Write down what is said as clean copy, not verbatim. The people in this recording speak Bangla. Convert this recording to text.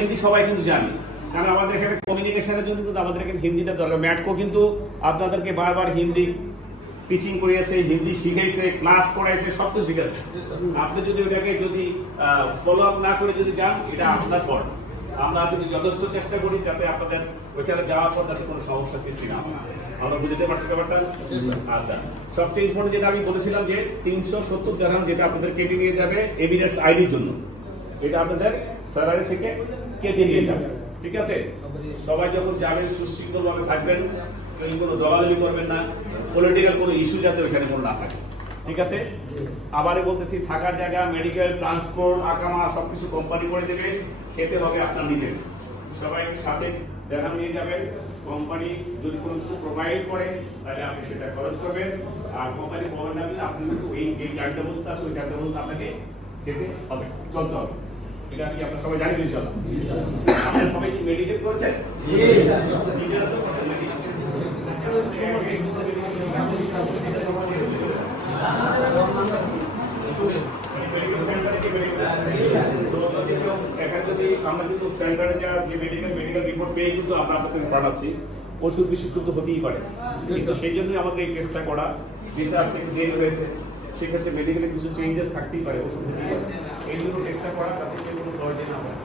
হিন্দি সবাই কিন্তু জানি, কারণ আমাদের এখানে কমিউনিকেশনের জন্য কিন্তু আমাদের এখানে হিন্দিটা দরকার। ম্যাটকো কিন্তু আপনাদেরকে বারবার হিন্দি টিচিং করিয়েছে, হিন্দি শিখাইছে, ক্লাস করাইছে, সবকিছু শিখাচ্ছে। আপনি যদি ওটাকে ফলো আপ না করে যদি যান, এটা আপনার ফল্ট। আমরা কিন্তু যথেষ্ট চেষ্টা করি যাতে আপনাদের ওইখানে যাওয়ার পর যাতে কোনো সমস্যা সৃষ্টি না হয়। আমরা বুঝতে পারছি ব্যাপারটা? আচ্ছা, সবচেয়ে ইম্পর্টেন্ট যেটা আমি বলেছিলাম যে 370 দিরহাম যেটা আপনাদের কেটে নিয়ে যাবে এভিডেন্স আইডির জন্য, এটা আপনাদের স্যালারি থেকে কেটে নিয়ে যাবে। ঠিক আছে? সবাই যখন যাবেন সুশৃঙ্খলভাবে থাকবেন, কেউ কোনো দলাদলি করবেন না, পলিটিক্যাল কোনো ইস্যু যাতে ওইখানে কোনো না থাকে। ঠিক আছে? আবারও বলতেছি, থাকার জায়গা, মেডিকেল, ট্রান্সপোর্ট, আকামা সবকিছু কোম্পানি করে দেবে, খেতে হবে আপনার নিজের। সবাই সাথে দেখা নিয়ে যাবেন। কোম্পানি যদি কোনো কিছু প্রোভাইড করে তাহলে আপনি সেটা খরচ করবেন, আর কোম্পানি প্রোভাইড না দিলে আপনি কিন্তু এই যে টাইমটা বলতে আসে ওই টাইমটা বলতে আপনাকে যেতে হবে, চলতে হবে। এটা কি আপনারা সবাই জানেন? ইনশাআল্লাহ আপনারা সবাই কি মেডিকেল করেছেন? নিজেরা তো করছেন নাকি? আমরা কিন্তু সেন্টারে যে মেডিকেল রিপোর্ট পেয়ে কিন্তু আমরা আপনাদের পাঠাচ্ছি। ওষুধ বিশুদ্ধ কিন্তু হতেই পারে, কিন্তু সেই জন্যই আমাদের এই টেস্টটা করা। ভিসা আসতে একটু দেরি হয়েছে, সেক্ষেত্রে মেডিকেলে কিছু চেঞ্জেস থাকতেই পারে, ওষুধ এই জন্য টেস্টটা করা, তাতে কোনো প্রয়োজন না হয়।